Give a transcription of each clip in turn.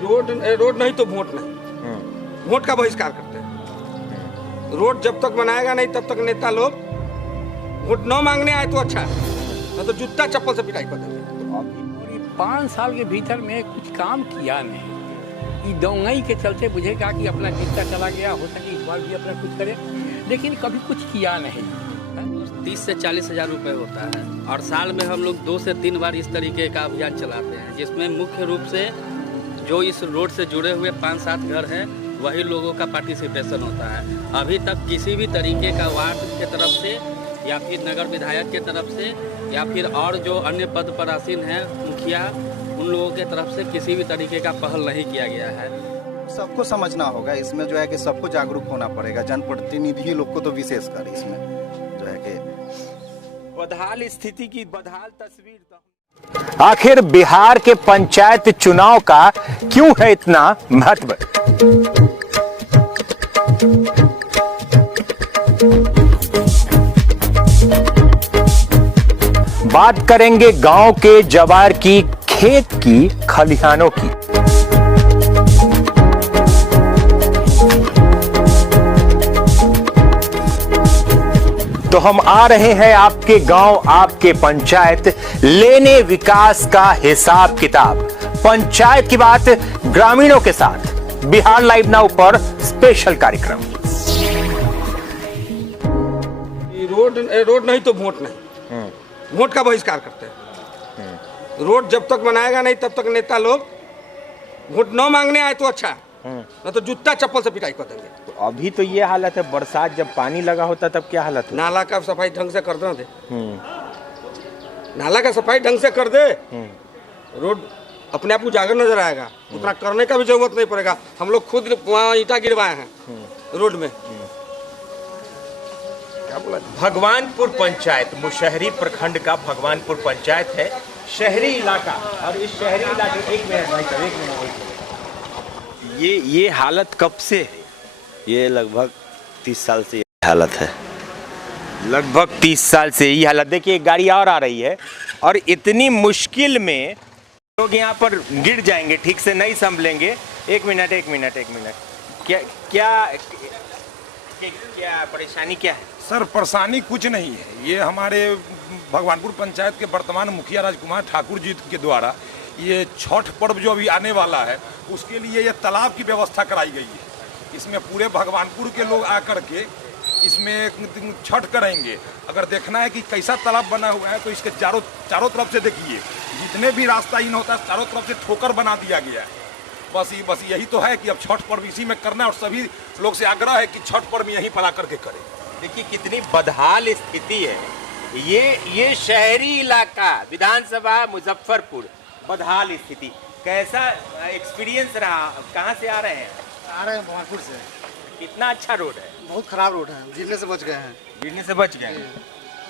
Road road नहीं तो vote नहीं, वोट का बहिष्कार करते हैं। रोड जब तक बनाएगा नहीं तब तक नेता लोग वोट न मांगने आए तो अच्छा है, न तो जूता चप्पल से पिटाई कर देंगे। 5 साल के भीतर में कुछ काम किया नहीं, ये दौंगई के चलते बुझेगा कि अपना जीता चला गया, हो सके इस बार भी अपना कुछ करे, लेकिन कभी कुछ किया नहीं। 30 से 40 हज़ार रुपये होता है और साल में हम लोग 2 से 3 बार इस तरीके का अभियान चलाते हैं, जिसमें मुख्य रूप से जो इस रोड से जुड़े हुए 5-7 घर हैं वही लोगों का पार्टिसिपेशन होता है। अभी तक किसी भी तरीके का वार्ड के तरफ से या फिर नगर विधायक के तरफ से या फिर और जो अन्य पद पर आसीन हैं मुखिया, उन लोगों के तरफ से किसी भी तरीके का पहल नहीं किया गया है। सबको समझना होगा इसमें जो है कि सबको जागरूक होना पड़ेगा, जनप्रतिनिधि लोग को तो विशेषकर इसमें जो है कि बदहाल स्थिति की बदहाल तस्वीर। आखिर बिहार के पंचायत चुनाव का क्यों है इतना महत्व? बात करेंगे गांव के जवार की, खेत की, खलिहानों की। तो हम आ रहे हैं आपके गांव, आपके पंचायत, लेने विकास का हिसाब किताब। पंचायत की बात ग्रामीणों के साथ। बिहार लाइव नाउ पर स्पेशल कार्यक्रम। रोड नहीं तो वोट नहीं, वोट का बहिष्कार करते हैं। रोड जब तक बनाएगा नहीं तब तक नेता लोग वोट न मांगने आए तो अच्छा, न तो जूता चप्पल से पिटाई कर देंगे। तो अभी तो ये हालत है, बरसात जब पानी लगा होता तब क्या हालत है? नाला का सफाई ढंग से कर दे, नाला का सफाई ढंग से कर दे, रोड अपने आप उजागर नजर आएगा। उतना करने का भी जरूरत नहीं पड़ेगा। हम लोग खुद वहाँ ईंटा गिरवाए हैं रोड में। क्या बोला? भगवानपुर पंचायत, मुशहरी प्रखंड का भगवानपुर पंचायत है, शहरी इलाका। और इस शहरी इलाके, एक मिनट भाई साहब, एक मिनट। ये हालत कब से है? ये लगभग 30 साल से ये हालत है। लगभग 30 साल से ये हालत। देखिए एक गाड़ी और आ रही है और इतनी मुश्किल में लोग यहाँ पर गिर जाएंगे, ठीक से नहीं संभलेंगे। एक मिनट। क्या क्या क्या परेशानी क्या है? सर परेशानी कुछ नहीं है। ये हमारे भगवानपुर पंचायत के वर्तमान मुखिया राजकुमार ठाकुर जी के द्वारा ये छठ पर्व जो अभी आने वाला है उसके लिए ये तालाब की व्यवस्था कराई गई है। इसमें पूरे भगवानपुर के लोग आकर के इसमें छठ करेंगे। अगर देखना है कि कैसा तालाब बना हुआ है तो इसके चारों तरफ से देखिए, जितने भी रास्ता इन होता है चारों तरफ से ठोकर बना दिया गया है। बस यही तो है कि अब छठ पर्व इसी में करना है और सभी लोग से आग्रह है कि छठ पर्व यहीं पर आकर के करें। देखिए कितनी बदहाल स्थिति है। ये शहरी इलाका, विधानसभा मुजफ्फरपुर, बदहाल स्थिति। कैसा एक्सपीरियंस रहा? कहाँ से आ रहे हैं? आ रहे हैं भगवानपुर से। कितना अच्छा रोड है? बहुत खराब रोड है, गिरने से बच गए हैं। गिरने से बच गए हैं।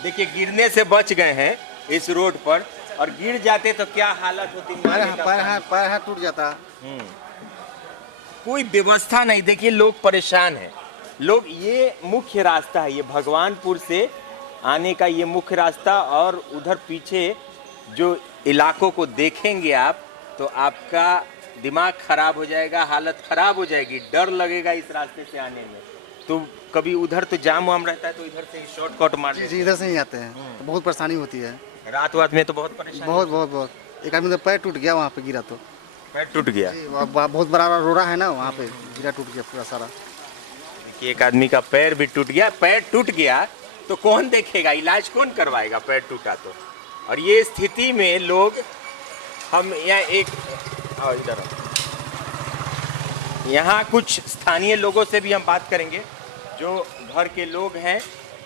देखिए गिरने से बच गए हैं इस रोड पर, और गिर जाते तो क्या हालत होती? पैर हाथ टूट जाता। कोई व्यवस्था नहीं। देखिए लोग परेशान हैं। लोग, ये मुख्य रास्ता है, ये भगवानपुर से आने का ये मुख्य रास्ता, और उधर पीछे जो इलाकों को देखेंगे आप तो आपका दिमाग खराब हो जाएगा, हालत खराब हो जाएगी, डर लगेगा इस रास्ते से आने में। तो कभी उधर तो जाम वाम रहता है तो इधर से शॉर्टकट मार। जी इधर से ही आते हैं तो बहुत परेशानी होती है। रात में तो बहुत परेशानी। बहुत। एक आदमी तो पैर टूट गया, वहाँ पे गिरा तो पैर टूट गया। बहुत बड़ा रोड़ा है ना, वहाँ पे गिरा, टूट गया पूरा सारा। एक आदमी का पैर भी टूट गया। पैर टूट गया तो कौन देखेगा, इलाज कौन करवाएगा पैर टूटा तो? और ये स्थिति में लोग, हम इधर यहाँ कुछ स्थानीय लोगों से भी हम बात करेंगे, जो घर के लोग हैं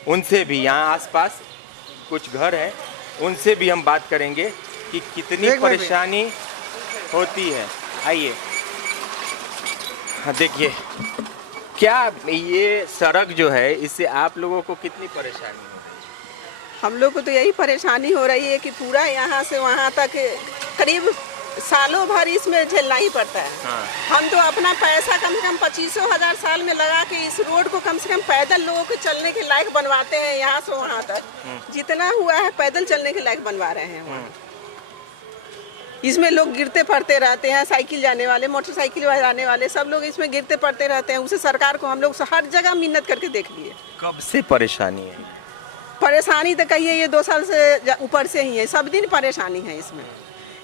उनसे भी, यहाँ आसपास कुछ घर हैं उनसे भी हम बात करेंगे कि कितनी परेशानी होती है। आइए। हाँ देखिए, क्या ये सड़क जो है इससे आप लोगों को कितनी परेशानी हो रही है? हम लोग को तो यही परेशानी हो रही है कि पूरा यहाँ से वहाँ तक करीब सालों भर इसमें झेलना ही पड़ता है। हाँ। हम तो अपना पैसा कम से कम 25,000 साल में लगा के इस रोड को कम से कम पैदल लोगों के चलने के लायक बनवाते हैं। यहाँ से वहाँ तक जितना हुआ है पैदल चलने के लायक बनवा रहे हैं वहाँ। इसमें लोग गिरते पड़ते रहते हैं, साइकिल जाने वाले, मोटरसाइकिल जाने वाले सब लोग इसमें गिरते पड़ते रहते हैं। उसे सरकार को हम लोग हर जगह मिन्नत करके देख लिए। कब से परेशानी है? परेशानी तो कहिए ये 2 साल से ऊपर से ही है, सब दिन परेशानी है इसमें।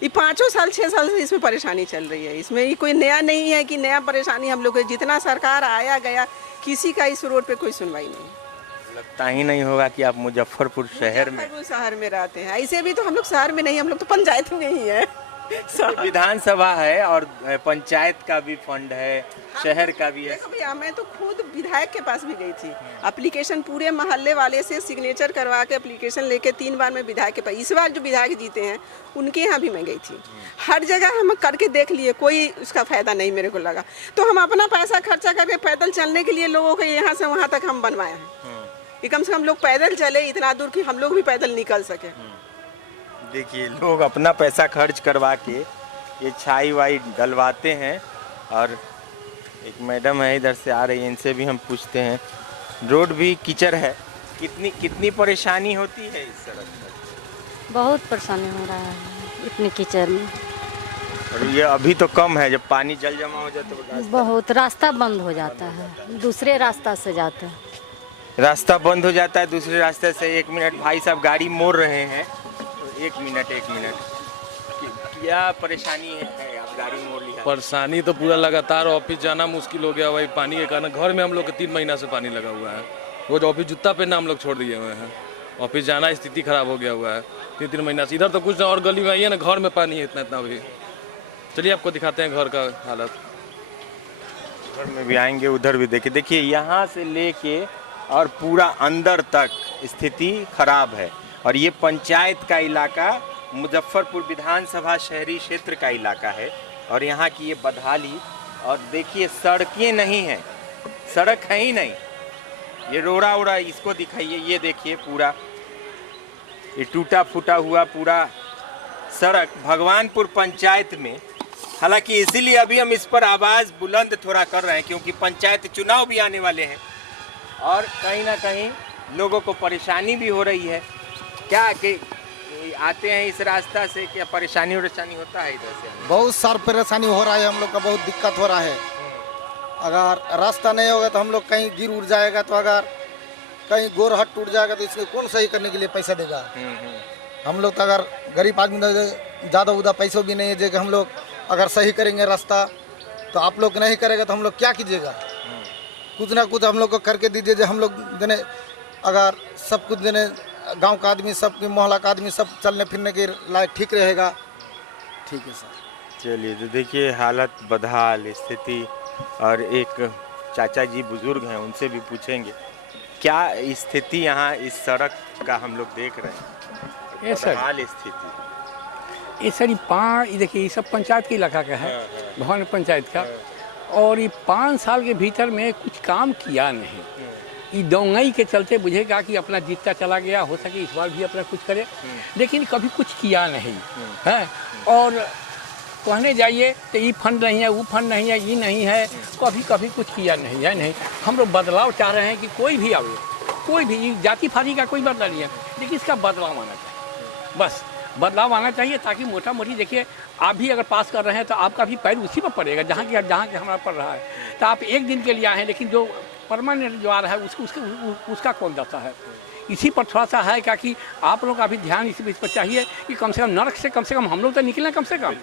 ये 5 साल 6 साल से इसमें परेशानी चल रही है। इसमें ये कोई नया नहीं है कि नया परेशानी हम लोग, जितना सरकार आया गया किसी का इस रोड पे कोई सुनवाई नहीं। लगता ही नहीं होगा कि आप मुजफ्फरपुर शहर में रहते हैं। ऐसे भी तो हम लोग शहर में नहीं, हम लोग तो पंचायत में ही है। विधानसभा है और पंचायत का भी फंड है, शहर का भी है। देखो भैया, मैं तो खुद विधायक के पास भी गई थी, एप्लीकेशन पूरे मोहल्ले वाले से सिग्नेचर करवा के एप्लीकेशन लेके 3 बार मैं विधायक के पास, इस बार जो विधायक जीते हैं उनके यहाँ भी मैं गई थी। हर जगह हम करके देख लिए, कोई उसका फायदा नहीं मेरे को लगा। तो हम अपना पैसा खर्चा करके पैदल चलने के लिए लोगों को यहाँ से वहाँ तक हम बनवाए हैं कि कम से कम लोग पैदल चले इतना दूर कि हम लोग भी पैदल निकल सके। देखिए, लोग अपना पैसा खर्च करवा के ये छाई वाई डलवाते हैं। और एक मैडम है इधर से आ रही है, इनसे भी हम पूछते हैं। रोड भी कीचड़ है, कितनी परेशानी होती है इस सड़क पर? बहुत परेशानी हो रहा है इतने कीचड़ में। और ये अभी तो कम है, जब पानी जल जमा हो जाए तो बहुत रास्ता बंद हो जाता है, दूसरे रास्ता से जाते हैं। रास्ता बंद हो जाता है दूसरे रास्ते से। 1 मिनट, भाई साहब गाड़ी मोड़ रहे हैं। एक मिनट क्या परेशानी है? आप गाड़ी मोड़ लिया। परेशानी तो पूरा लगातार ऑफिस जाना मुश्किल हो गया वही पानी के कारण। घर में हम लोग के 3 महीना से पानी लगा हुआ है। रोज ऑफिस जूता पहनना हम लोग छोड़ दिए हुए हैं। ऑफिस जाना स्थिति खराब हो गया हुआ है 3 महीना से। इधर तो कुछ और गली में आइए ना, घर में पानी है इतना भी। चलिए आपको दिखाते हैं घर का हालत। घर में भी आएंगे, उधर भी देखिए यहाँ से लेके और पूरा अंदर तक स्थिति खराब है। और ये पंचायत का इलाका, मुजफ्फरपुर विधानसभा शहरी क्षेत्र का इलाका है। और यहाँ की ये बदहाली, और देखिए सड़कें नहीं हैं, सड़क है ही नहीं। ये रोड़ा उड़ा इसको दिखाइए, ये देखिए पूरा ये टूटा फूटा हुआ पूरा सड़क भगवानपुर पंचायत में। हालांकि इसीलिए अभी हम इस पर आवाज़ बुलंद थोड़ा कर रहे हैं क्योंकि पंचायत चुनाव भी आने वाले हैं और कहीं ना कहीं लोगों को परेशानी भी हो रही है। क्या कि आते हैं इस रास्ता से, क्या परेशानी होता है इधर से? बहुत सार परेशानी हो रहा है, हम लोग का बहुत दिक्कत हो रहा है। अगर रास्ता नहीं होगा तो हम लोग कहीं गिर उड़ जाएगा, तो अगर कहीं गोर हाथ टूट जाएगा तो इसको कौन सही करने के लिए पैसा देगा? हम लोग तो अगर गरीब आदमी ज़्यादा उदा पैसों भी नहीं है, हम लोग अगर सही करेंगे रास्ता तो आप लोग नहीं करेगा तो हम लोग क्या कीजिएगा? कुछ ना कुछ हम लोग को करके दीजिए, जो हम लोग देने अगर सब कुछ देने गांव का आदमी, सब मोहल्ला का आदमी सब चलने फिरने के लायक ठीक रहेगा। ठीक है सर। चलिए, तो देखिए हालत बदहाल स्थिति। और एक चाचा जी बुजुर्ग हैं, उनसे भी पूछेंगे क्या स्थिति यहाँ इस सड़क का हम लोग देख रहे हैं। ये सर बदहाल स्थिति। ये सर ये देखिए, ये सब पंचायत के इलाका का है, भवन पंचायत का। और ये 5 साल के भीतर में कुछ काम किया नहीं। ये दौंगई के चलते बुझेगा कि अपना जीतता चला गया, हो सके इस बार भी अपना कुछ करे, लेकिन कभी कुछ किया नहीं है। और कहने जाइए तो ये फंड नहीं है, वो फंड नहीं है, ये नहीं है, कभी कुछ किया नहीं है। नहीं, हम लोग बदलाव चाह रहे हैं कि कोई भी आवे, कोई भी जाति फाती का कोई बदला नहीं है, लेकिन इसका बदलाव आना चाहिए। बस बदलाव आना चाहिए ताकि मोटा मोटी देखिए, आप भी अगर पास कर रहे हैं तो आपका भी पैर उसी पर पड़ेगा जहाँ के हमारा पड़ रहा है। तो आप एक दिन के लिए आए हैं, लेकिन जो परमानेंट जो आ रहा है उसका कौन जाता है? इसी पर थोड़ा सा है क्या कि आप लोग का भी ध्यान इस पर चाहिए कि कम से कम नरक से कम हम लोग तो निकलें कम से कम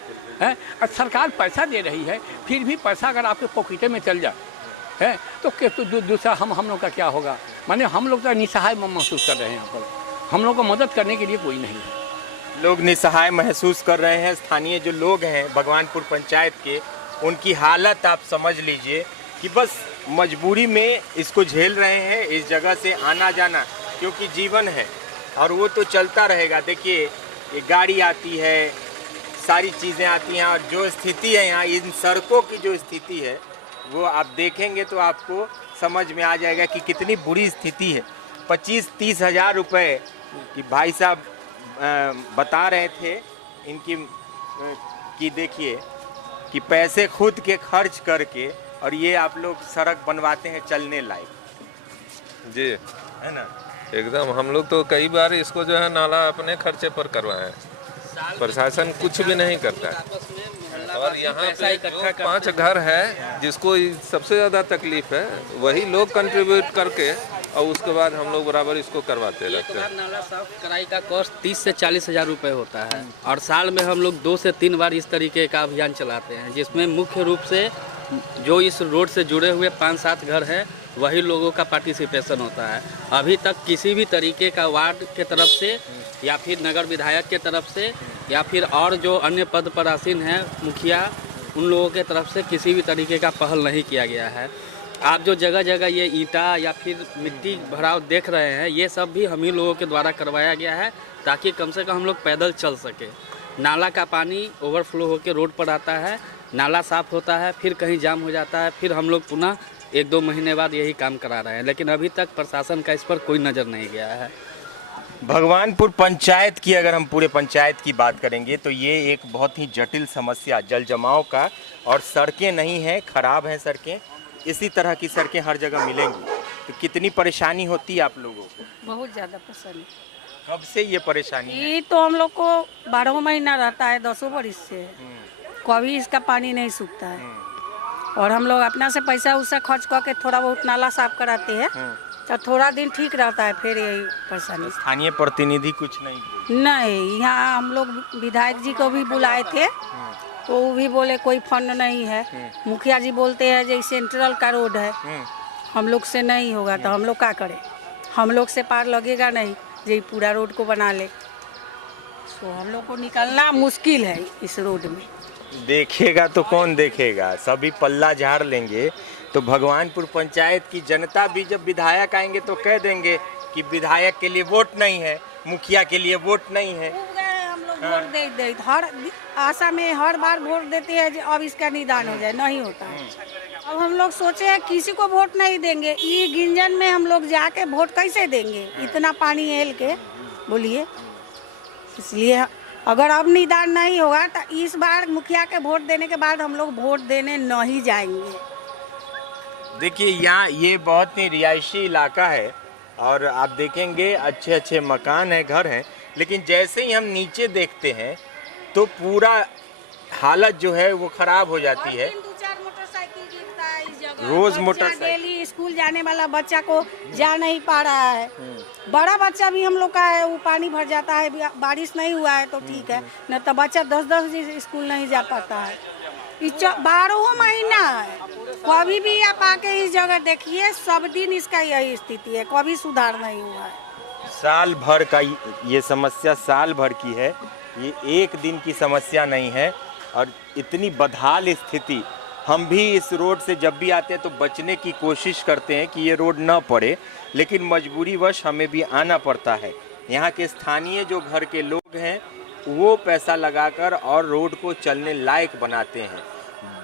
है। और सरकार पैसा दे रही है, फिर भी पैसा अगर आपके पॉकेटे में चल जाए है तो दूसरा हम लोग का क्या होगा? माने हम लोग तो निसहाय महसूस कर रहे हैं। यहाँ पर हम लोग को मदद करने के लिए कोई नहीं है। लोग निसहाय महसूस कर रहे हैं। स्थानीय जो लोग हैं भगवानपुर पंचायत के, उनकी हालत आप समझ लीजिए कि बस मजबूरी में इसको झेल रहे हैं, इस जगह से आना जाना, क्योंकि जीवन है और वो तो चलता रहेगा। देखिए ये गाड़ी आती है, सारी चीज़ें आती हैं, और जो स्थिति है यहाँ इन सड़कों की जो स्थिति है वो आप देखेंगे तो आपको समझ में आ जाएगा कि कितनी बुरी स्थिति है। 25-30 हज़ार रुपये कि भाई साहब बता रहे थे इनकी कि देखिए कि पैसे खुद के खर्च करके और ये आप लोग सड़क बनवाते हैं चलने लायक। जी है ना? एकदम। हम लोग तो कई बार इसको जो है नाला अपने खर्चे पर करवाए हैं। प्रशासन कुछ भी नहीं करता है। और यहाँ पे जो 5 घर है जिसको सबसे ज़्यादा तकलीफ है वही लोग कंट्रीब्यूट करके और उसके बाद हम लोग बराबर इसको करवाते रहते हैं। नाला साफ कराई का कॉस्ट 30 से 40 हज़ार रुपये होता है और साल में हम लोग 2 से 3 बार इस तरीके का अभियान चलाते हैं, जिसमें मुख्य रूप से जो इस रोड से जुड़े हुए 5-7 घर हैं वही लोगों का पार्टिसिपेशन होता है। अभी तक किसी भी तरीके का वार्ड के तरफ से या फिर नगर विधायक के तरफ से या फिर और जो अन्य पद पर आसीन हैं मुखिया, उन लोगों के तरफ से किसी भी तरीके का पहल नहीं किया गया है। आप जो जगह जगह ये ईंटा या फिर मिट्टी भराव देख रहे हैं, ये सब भी हम ही लोगों के द्वारा करवाया गया है ताकि कम से कम हम लोग पैदल चल सके। नाला का पानी ओवरफ्लो होकर रोड पर आता है, नाला साफ़ होता है, फिर कहीं जाम हो जाता है, फिर हम लोग पुनः 1-2 महीने बाद यही काम करा रहे हैं, लेकिन अभी तक प्रशासन का इस पर कोई नज़र नहीं गया है। भगवानपुर पंचायत की अगर हम पूरे पंचायत की बात करेंगे तो ये एक बहुत ही जटिल समस्या जल जमाव का, और सड़कें नहीं हैं, खराब हैं सड़कें, इसी तरह की सड़कें हर जगह मिलेंगी तो कितनी परेशानी होती है आप लोगों को? बहुत ज़्यादा परेशानी। कब से ये परेशानी है? ये तो हम लोग को 12 महीना रहता है, 10 बरिस से कभी इसका पानी नहीं सूखता है और हम लोग अपना से पैसा उससे खर्च करके थोड़ा बहुत नाला साफ कराते हैं तो थोड़ा दिन ठीक रहता है, फिर यही परेशानी। स्थानीय प्रतिनिधि कुछ नहीं, यहाँ हम लोग विधायक जी को भी बुलाए थे तो वो भी बोले कोई फंड नहीं है। मुखिया जी बोलते हैं जो सेंट्रल का रोड है, हम लोग से नहीं होगा तो हम लोग क्या करें, हम लोग से पार लगेगा नहीं जो पूरा रोड को बना ले, तो हम लोग को निकलना मुश्किल है इस रोड में। देखेगा तो कौन देखेगा, सभी पल्ला झाड़ लेंगे। तो भगवानपुर पंचायत की जनता भी जब विधायक आएंगे तो कह देंगे कि विधायक के लिए वोट नहीं है, मुखिया के लिए वोट नहीं है। हम लोग वोट दे हर आशा में हर बार वोट देते हैं अब इसका निदान हो जाए, नहीं होता है। अब हम लोग सोचे हैं किसी को वोट नहीं देंगे, ये गिंजन में हम लोग जाके वोट कैसे देंगे, इतना पानी हेल के, बोलिए। इसलिए अगर अब निदान नहीं होगा तो इस बार मुखिया के वोट देने के बाद हम लोग वोट देने नहीं जाएंगे। देखिए यहाँ ये बहुत ही रिहायशी इलाका है और आप देखेंगे अच्छे अच्छे मकान हैं, घर हैं, लेकिन जैसे ही हम नीचे देखते हैं तो पूरा हालत जो है वो खराब हो जाती है। रोज मोटरसाइकिल, डेली स्कूल जाने वाला बच्चा को जा नहीं पा रहा है, बड़ा बच्चा भी हम लोग का है वो पानी भर जाता है, बारिश नहीं हुआ है तो ठीक है, न तो बच्चा 10-10 दिन स्कूल नहीं जा पाता है। 12 महीना है, कभी भी आप आके इस जगह देखिए, सब दिन इसका यही स्थिति है, कभी सुधार नहीं हुआ है। साल भर का ये समस्या साल भर की है, ये एक दिन की समस्या नहीं है। और इतनी बदहाल स्थिति, हम भी इस रोड से जब भी आते हैं तो बचने की कोशिश करते हैं कि ये रोड ना पड़े, लेकिन मजबूरीवश हमें भी आना पड़ता है। यहाँ के स्थानीय जो घर के लोग हैं वो पैसा लगाकर और रोड को चलने लायक बनाते हैं।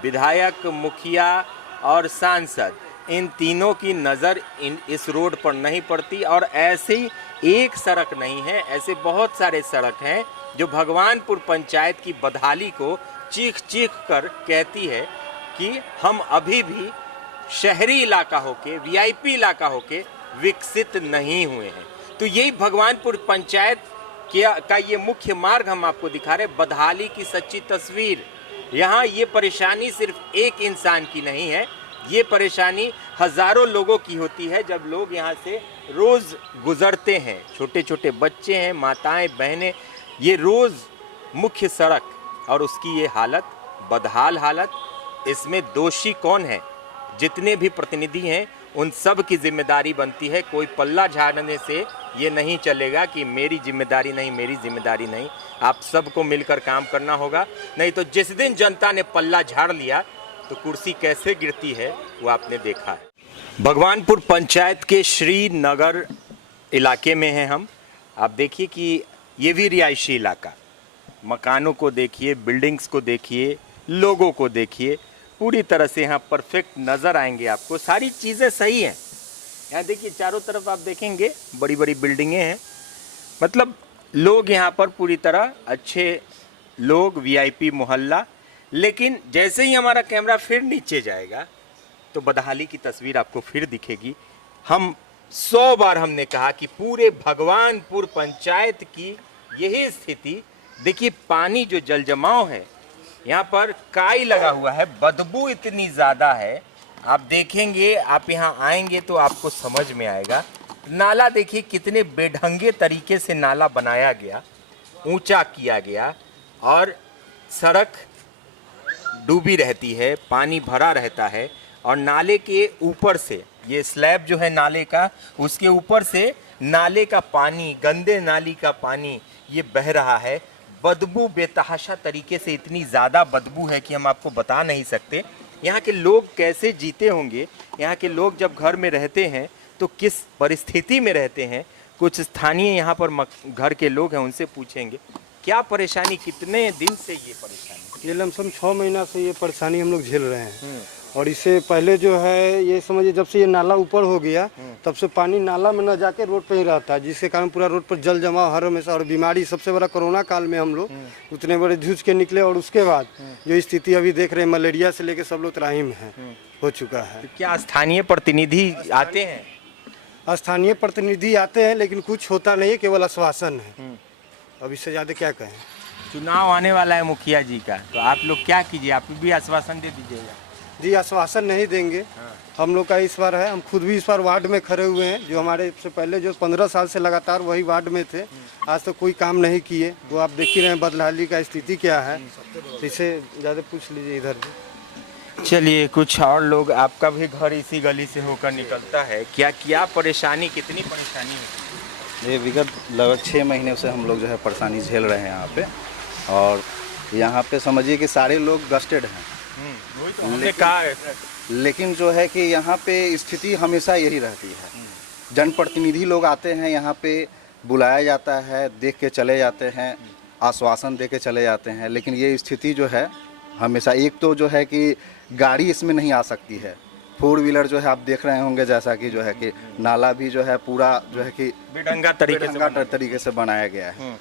विधायक, मुखिया और सांसद, इन तीनों की नज़र इस रोड पर नहीं पड़ती। और ऐसे ही एक सड़क नहीं है, ऐसे बहुत सारे सड़क हैं जो भगवानपुर पंचायत की बदहाली को चीख चीख कर कहती है कि हम अभी भी शहरी इलाका होके, वीआईपी इलाका होके विकसित नहीं हुए हैं। तो यही भगवानपुर पंचायत का ये मुख्य मार्ग हम आपको दिखा रहे, बदहाली की सच्ची तस्वीर। यहाँ ये परेशानी सिर्फ एक इंसान की नहीं है, ये परेशानी हजारों लोगों की होती है जब लोग यहाँ से रोज गुजरते हैं। छोटे छोटे बच्चे हैं, माताएं, बहनें, ये रोज मुख्य सड़क और उसकी ये हालत, बदहाल हालत। इसमें दोषी कौन है? जितने भी प्रतिनिधि हैं उन सब की जिम्मेदारी बनती है। कोई पल्ला झाड़ने से ये नहीं चलेगा कि मेरी जिम्मेदारी नहीं, मेरी जिम्मेदारी नहीं। आप सबको मिलकर काम करना होगा, नहीं तो जिस दिन जनता ने पल्ला झाड़ लिया तो कुर्सी कैसे गिरती है वो आपने देखा है। भगवानपुर पंचायत के श्रीनगर इलाके में हैं हम। आप देखिए कि ये भी रिहायशी इलाका, मकानों को देखिए, बिल्डिंग्स को देखिए, लोगों को देखिए, पूरी तरह से यहाँ परफेक्ट नज़र आएंगे आपको, सारी चीज़ें सही हैं। यहाँ देखिए चारों तरफ आप देखेंगे बड़ी बड़ी बिल्डिंगें हैं, मतलब लोग यहाँ पर पूरी तरह अच्छे लोग, वीआईपी मोहल्ला। लेकिन जैसे ही हमारा कैमरा फिर नीचे जाएगा तो बदहाली की तस्वीर आपको फिर दिखेगी। हम 100 बार हमने कहा कि पूरे भगवानपुर पंचायत की यही स्थिति देखिए पानी जो जल जमाव है यहाँ पर काई लगा हुआ है, बदबू इतनी ज़्यादा है। आप देखेंगे, आप यहाँ आएंगे तो आपको समझ में आएगा। नाला देखिए कितने बेढंगे तरीके से नाला बनाया गया, ऊंचा किया गया और सड़क डूबी रहती है, पानी भरा रहता है और नाले के ऊपर से ये स्लैब जो है नाले का, उसके ऊपर से नाले का पानी, गंदे नाली का पानी ये बह रहा है। बदबू बेतहाशा तरीके से, इतनी ज़्यादा बदबू है कि हम आपको बता नहीं सकते। यहाँ के लोग कैसे जीते होंगे, यहाँ के लोग जब घर में रहते हैं तो किस परिस्थिति में रहते हैं। कुछ स्थानीय यहाँ पर घर के लोग हैं, उनसे पूछेंगे क्या परेशानी, कितने दिन से ये परेशानी? ये लमसम 6 महीना से ये परेशानी हम लोग झेल रहे हैं। और इससे पहले जो है ये समझिए जब से ये नाला ऊपर हो गया तब से पानी नाला में न जाके रोड पे ही रहता है, जिसके कारण पूरा रोड पर जल जमाव हर हमेशा। और बीमारी सबसे बड़ा कोरोना काल में हम लोग उतने बड़े जूझ के निकले और उसके बाद जो स्थिति अभी देख रहे हैं, मलेरिया से लेके सब लोग त्राही में है हो चुका है। तो क्या स्थानीय प्रतिनिधि आते हैं? स्थानीय प्रतिनिधि आते हैं लेकिन कुछ होता नहीं है, केवल आश्वासन है। अब इससे ज़्यादा क्या कहें। चुनाव आने वाला है मुखिया जी का, तो आप लोग क्या कीजिए, आप भी आश्वासन दे दीजिएगा। जी आश्वासन नहीं देंगे। हम लोग का इस बार है, हम खुद भी इस बार वार्ड में खड़े हुए हैं। जो हमारे से पहले जो 15 साल से लगातार वही वार्ड में थे, आज तो कोई काम नहीं किए। वो आप देख ही रहे हैं बदलाली का स्थिति क्या है। इसे ज़्यादा पूछ लीजिए इधर भी। चलिए कुछ और लोग, आपका भी घर इसी गली से होकर निकलता है, क्या परेशानी, कितनी परेशानी है? ये विगत लगभग 6 महीने से हम लोग जो है परेशानी झेल रहे हैं यहाँ पे। और यहाँ पे समझिए कि सारे लोग गस्टेड हैं। हमने कहा है, लेकिन जो है कि यहाँ पे स्थिति हमेशा यही रहती है। जनप्रतिनिधि लोग आते हैं, यहाँ पे बुलाया जाता है, देख के चले जाते हैं, आश्वासन दे के चले जाते हैं। लेकिन ये स्थिति जो है हमेशा, एक तो जो है कि गाड़ी इसमें नहीं आ सकती है। 4 व्हीलर जो है आप देख रहे होंगे, जैसा कि जो है कि नाला भी जो है पूरा जो है कि बेढंगा तरीके से बनाया गया है।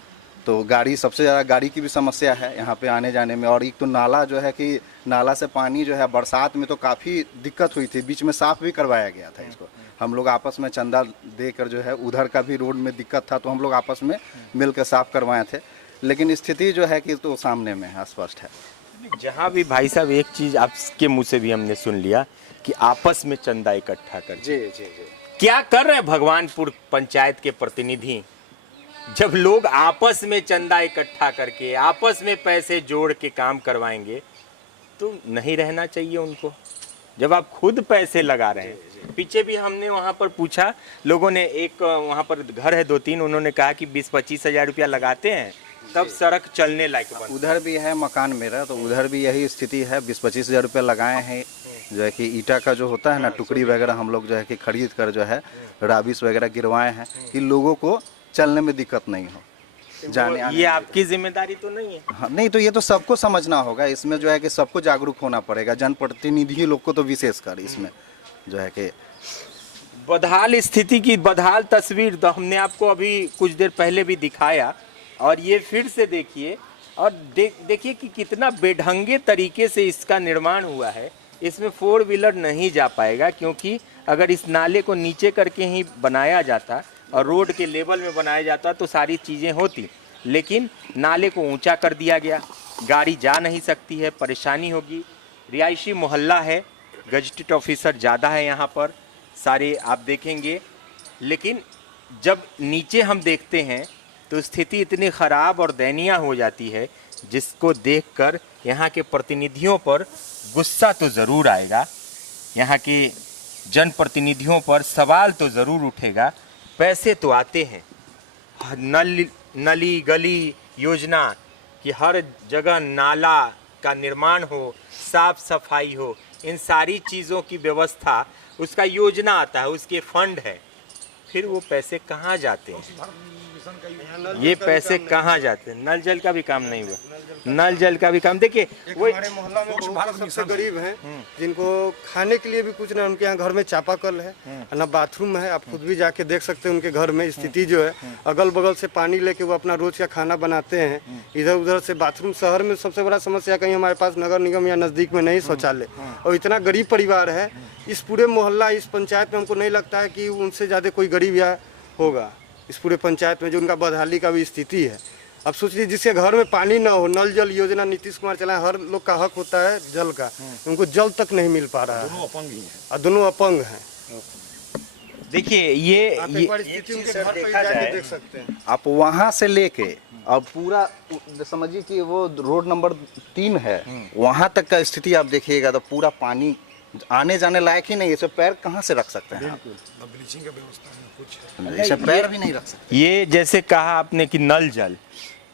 तो गाड़ी, सबसे ज़्यादा गाड़ी की भी समस्या है यहाँ पे आने जाने में। और एक तो नाला जो है कि नाला से पानी जो है बरसात में तो काफ़ी दिक्कत हुई थी, बीच में साफ़ भी करवाया गया था इसको। हम लोग आपस में चंदा देकर जो है, उधर का भी रोड में दिक्कत था तो हम लोग आपस में मिलकर साफ़ करवाए थे। लेकिन स्थिति जो है कि तो सामने में है, स्पष्ट है। जहाँ भी भाई साहब, एक चीज़ आपके मुँह से भी हमने सुन लिया कि आपस में चंदा इकट्ठा कर। जी जी जी। क्या कर रहे हैं भगवानपुर पंचायत के प्रतिनिधि? जब लोग आपस में चंदा इकट्ठा करके, आपस में पैसे जोड़ के काम करवाएंगे तो नहीं रहना चाहिए उनको। जब आप खुद पैसे लगा रहे हैं, पीछे भी हमने वहाँ पर पूछा, लोगों ने, एक वहाँ पर घर है 2-3, उन्होंने कहा कि 20-25 हज़ार रुपया लगाते हैं तब सड़क चलने लायक बन। उधर भी है मकान मेरा, तो उधर भी यही स्थिति है। 20-25 हज़ार रुपये लगाए हैं। जो है कि ईटा का जो होता है ना, टुकड़ी वगैरह हम लोग जो है कि खरीद कर जो है राबिस वगैरह गिरवाए हैं कि लोगों को चलने में दिक्कत नहीं हो। जाने ये आपकी जिम्मेदारी तो नहीं है? हाँ, नहीं तो ये तो सबको समझना होगा। इसमें जो है कि सबको जागरूक होना पड़ेगा, जनप्रतिनिधि लोग को तो विशेषकर। इसमें जो है कि बदहाल स्थिति की बदहाल तस्वीर तो हमने आपको अभी कुछ देर पहले भी दिखाया, और ये फिर से देखिए। और देखिए कि कितना बेढंगे तरीके से इसका निर्माण हुआ है। इसमें 4 व्हीलर नहीं जा पाएगा, क्योंकि अगर इस नाले को नीचे करके ही बनाया जाता और रोड के लेवल में बनाया जाता तो सारी चीज़ें होती। लेकिन नाले को ऊंचा कर दिया गया, गाड़ी जा नहीं सकती है, परेशानी होगी। रिहायशी मोहल्ला है, गजटेड ऑफिसर ज़्यादा है यहाँ पर, सारे आप देखेंगे। लेकिन जब नीचे हम देखते हैं तो स्थिति इतनी ख़राब और दयनीय हो जाती है, जिसको देखकर यहाँ के प्रतिनिधियों पर गुस्सा तो ज़रूर आएगा, यहाँ के जनप्रतिनिधियों पर सवाल तो ज़रूर उठेगा। पैसे तो आते हैं, नली गली योजना कि हर जगह नाला का निर्माण हो, साफ सफाई हो, इन सारी चीज़ों की व्यवस्था, उसका योजना आता है, उसके फंड है। फिर वो पैसे कहाँ जाते हैं? ये पैसे कहाँ जाते हैं? नल जल का भी काम नहीं हुआ। नल जल का भी काम देखिए, वो हमारे मोहल्ला में बहुत सबसे गरीब हैं, जिनको खाने के लिए भी कुछ ना, उनके यहाँ घर में चापाकल है ना बाथरूम है। आप खुद भी जाके देख सकते हैं उनके घर में स्थिति जो है। अगल बगल से पानी लेके वो अपना रोज का खाना बनाते हैं। इधर उधर से बाथरूम, शहर में सबसे बड़ा समस्या कहीं हमारे पास नगर निगम या नज़दीक में नहीं शौचालय, और इतना गरीब परिवार है इस पूरे मोहल्ला, इस पंचायत में। हमको नहीं लगता है कि उनसे ज़्यादा कोई गरीब या होगा इस पूरे पंचायत में, जो उनका बदहाली का भी स्थिति है। अब सोच लीजिए जिसके घर में पानी ना हो, नल जल योजना नीतीश कुमार चलाए, हर लोग का हक होता है जल का, उनको जल तक नहीं मिल पा रहा है। दोनों अपंग ही हैं और दोनों अपंग हैं। देखिए ये देख सकते हैं आप वहाँ से लेके अब पूरा समझिए कि वो रोड नंबर 3 है, वहाँ तक का स्थिति आप देखिएगा तो पूरा पानी आने जाने लायक ही नहीं है। इसे पैर कहाँ से रख सकते हैं? ब्लीचिंग का व्यवस्था में कुछ इसे पैर भी नहीं रख सकते। ये जैसे कहा आपने कि नल जल,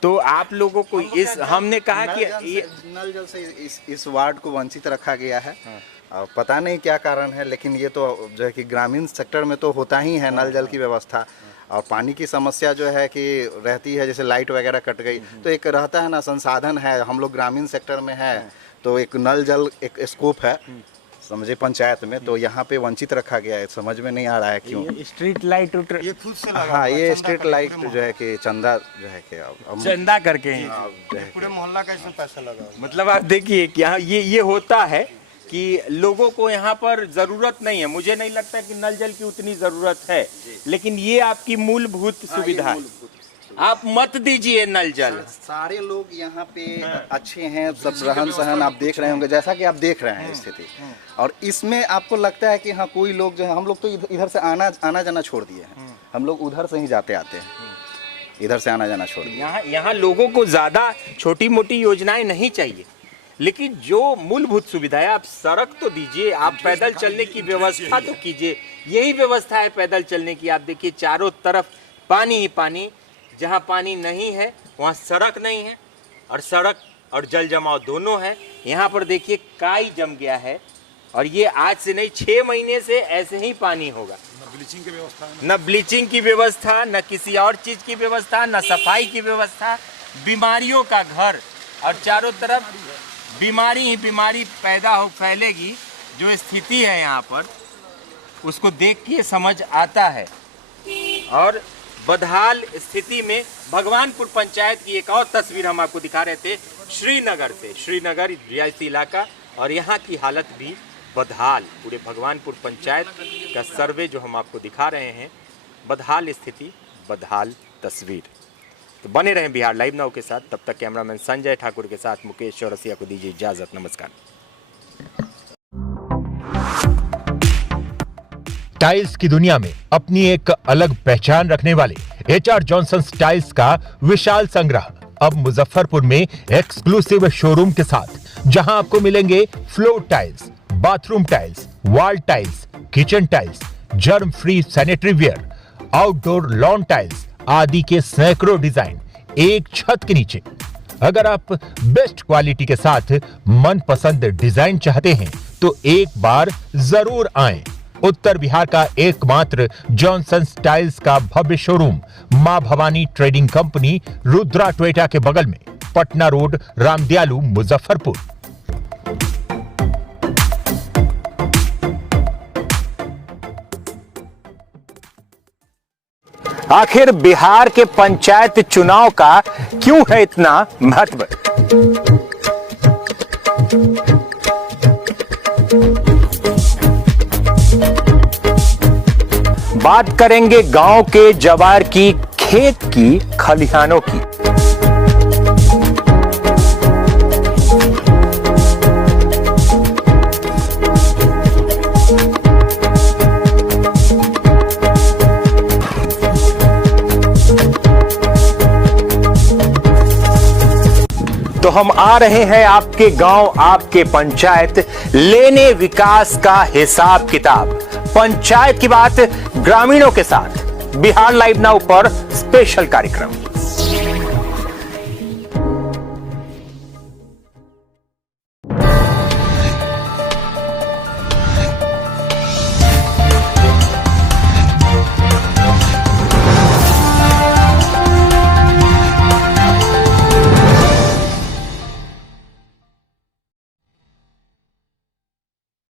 तो आप लोगों को इस हमने कहा कि नल जल से इस वार्ड को वंचित रखा गया है। और पता नहीं क्या कारण है, लेकिन ये तो जो है कि ग्रामीण सेक्टर में तो होता ही है नल जल की व्यवस्था। और पानी की समस्या जो है कि रहती है, जैसे लाइट वगैरह कट गई तो एक रहता है ना, संसाधन है, हम लोग ग्रामीण सेक्टर में है तो एक नल जल एक स्कोप है समझे पंचायत में, तो यहाँ पे वंचित रखा गया है। समझ में नहीं आ रहा है क्यों। स्ट्रीट लाइट ये खुद से लगा, हाँ, ये स्ट्रीट लाइट जो है कि चंदा जो है कि चंदा करके पूरे मोहल्ला का इसमें पैसा लगा। मतलब आप देखिए कि यहाँ ये होता है कि लोगों को यहाँ पर ज़रूरत नहीं है। मुझे नहीं लगता कि नल जल की उतनी ज़रूरत है, लेकिन ये आपकी मूलभूत सुविधा है। आप मत दीजिए नल जल। सारे लोग यहाँ पे अच्छे हैं, सब रहन सहन आप देख रहे होंगे, जैसा कि आप देख रहे हैं स्थिति। और इसमें आपको लगता है कि हाँ कोई लोग जो है, हम लोग तो इधर से आना जाना छोड़ दिए हैं, हम लोग उधर से ही जाते आते हैं, इधर से आना जाना छोड़ दिए। यहाँ लोगों को ज़्यादा छोटी मोटी योजनाएं नहीं चाहिए, लेकिन जो मूलभूत सुविधा है, आप सड़क तो दीजिए, आप पैदल चलने की व्यवस्था तो कीजिए। यही व्यवस्था है पैदल चलने की। आप देखिए चारों तरफ पानी ही पानी, जहाँ पानी नहीं है वहाँ सड़क नहीं है, और सड़क और जल जमाव दोनों है। यहाँ पर देखिए काई जम गया है, और ये आज से नहीं 6 महीने से ऐसे ही पानी होगा। ब्लीचिंग की व्यवस्था, न ब्लीचिंग की व्यवस्था, न किसी और चीज़ की व्यवस्था, न सफाई की व्यवस्था, बीमारियों का घर, और चारों तरफ बीमारी ही बीमारी पैदा हो फैलेगी। जो स्थिति है यहाँ पर उसको देख के समझ आता है। और बदहाल स्थिति में भगवानपुर पंचायत की एक और तस्वीर हम आपको दिखा रहे थे श्रीनगर से। श्रीनगर रिहायशी इलाका, और यहाँ की हालत भी बदहाल। पूरे भगवानपुर पंचायत का सर्वे जो हम आपको दिखा रहे हैं, बदहाल स्थिति, बदहाल तस्वीर। तो बने रहें बिहार लाइव नाउ के साथ। तब तक कैमरामैन संजय ठाकुर के साथ मुकेश चौरसिया को दीजिए इजाजत। नमस्कार। टाइल्स की दुनिया में अपनी एक अलग पहचान रखने वाले HR जॉनसन टाइल्स का विशाल संग्रह अब मुजफ्फरपुर में एक्सक्लूसिव शोरूम के साथ, जहां आपको मिलेंगे floor tiles, bathroom tiles, wall tiles, kitchen tiles, germ free sanitary ware, outdoor lawn tiles आदि के सैकड़ों डिजाइन एक छत के नीचे। अगर आप बेस्ट क्वालिटी के साथ मनपसंद डिजाइन चाहते हैं तो एक बार जरूर आएं। उत्तर बिहार का एकमात्र जॉनसन टाइल्स का भव्य शोरूम मां Bhavani trading company, Rudra Toyota के बगल में, पटना रोड, रामदयालु, मुजफ्फरपुर। आखिर बिहार के पंचायत चुनाव का क्यों है इतना महत्व? बात करेंगे गांव के जवार की, खेत की, खलिहानों की। तो हम आ रहे हैं आपके गांव, आपके पंचायत, लेने विकास का हिसाब किताब। पंचायत की बात ग्रामीणों के साथ। बिहार लाइव नाउ पर स्पेशल कार्यक्रम।